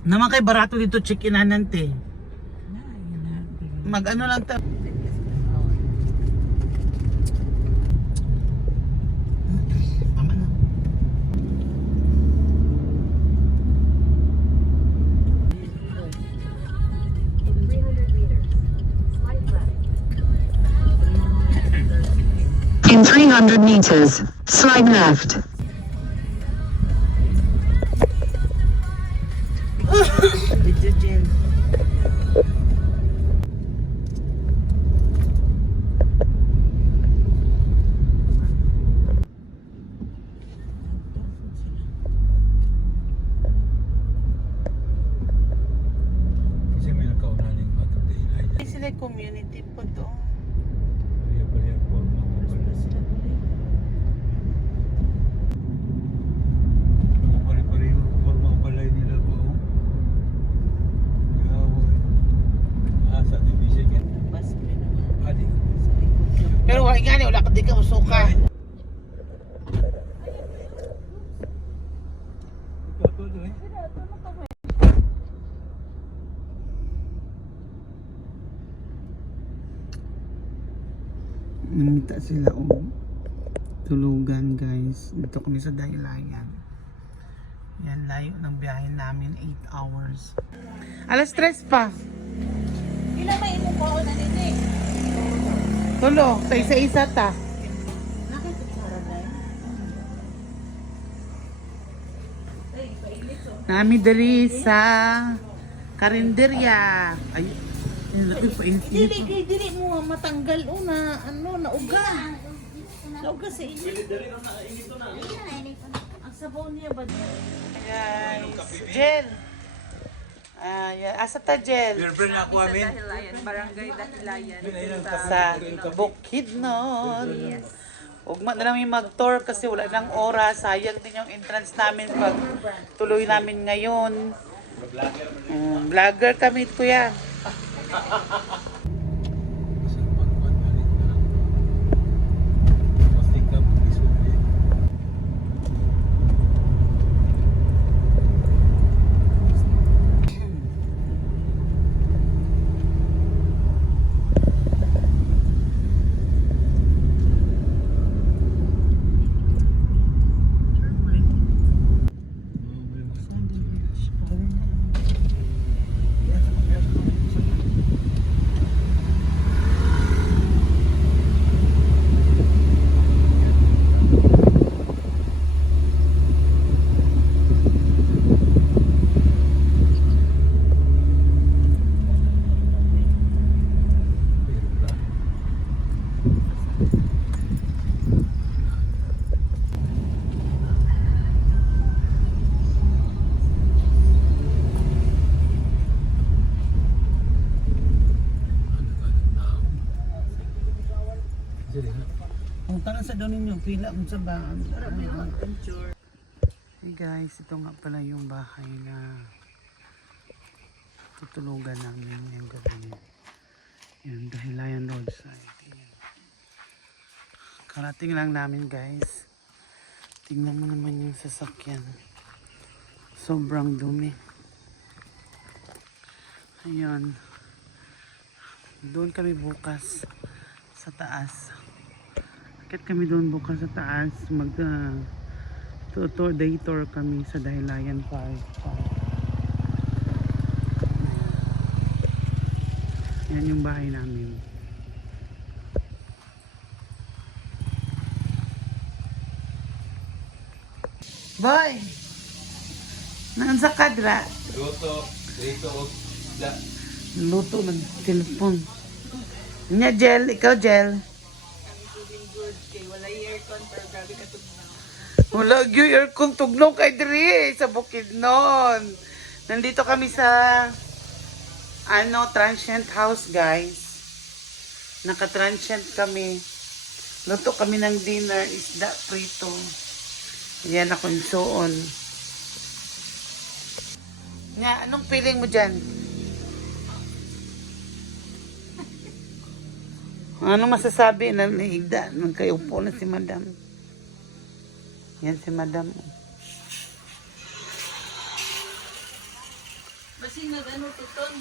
Naman kay barato dito chicken anante. Mag ano lang ta. Tama na. In 300 meters, slide left. Video gel. Kasi may nakaunaling matagdailay niya. Sila community po to. Baliya-baliya po ang mga pare-pareho forma ang balay nila po. Yawa. Sa division yan. Adi. Pero wala nga wala ka di ka usuka. Ikaw to doon. Namita sila tulugan guys. Dito kami sa Daylayan. Yan, layo ng biyahe namin, 8 hours. Alas 3 pa. Ilan may imo ko na nito eh. Tulo, sa isa-isa ta. Nakikutsara na yun. Ay, painit oh. Nami dali sa karinderya. Ay, Dili mo nga matanggal o na ano, nauga. Nauga sa inyo. Ang sabaw niya ba? guys. Jel. Yan. Asa ta, Jel? Girlfriend ako amin. Barangay Dahilayan. Sa Bukidnon. Ugma na namin mag-tour kasi wala nang oras. Sayang din yung entrance namin pag tuloy namin ngayon. Vlogger kami, kuya. Punta na sa doon ninyo, pila kung sa bahan. Hey guys, ito nga pala yung bahay na tutulugan namin yung gabi. Yan, Dahilayan roadside. Yan. Karating lang namin guys. Tingnan mo naman yung sasakyan. Sobrang dumi. Ayan. Doon kami bukas sa taas. Akit kami doon bukas sa taas. Day tour kami sa Dahilayan Park. Yan yung bahay namin. Boy! Naan sa kadra? Luto, dito, da. Luto ng telepon. Nya, Jel. Ikaw, Jel. Wala yung aircon tugnaw kay Dri sa Bukidnon. Nandito kami sa transient house guys. Naka-transient kami. Luto kami ng dinner, isda prito. Yan ako yung suon. Nga, anong feeling mo dyan? Ano masasabi na naigda nung kayo po na si Madam? Yan si Madam. Kasi nag-ano tuton.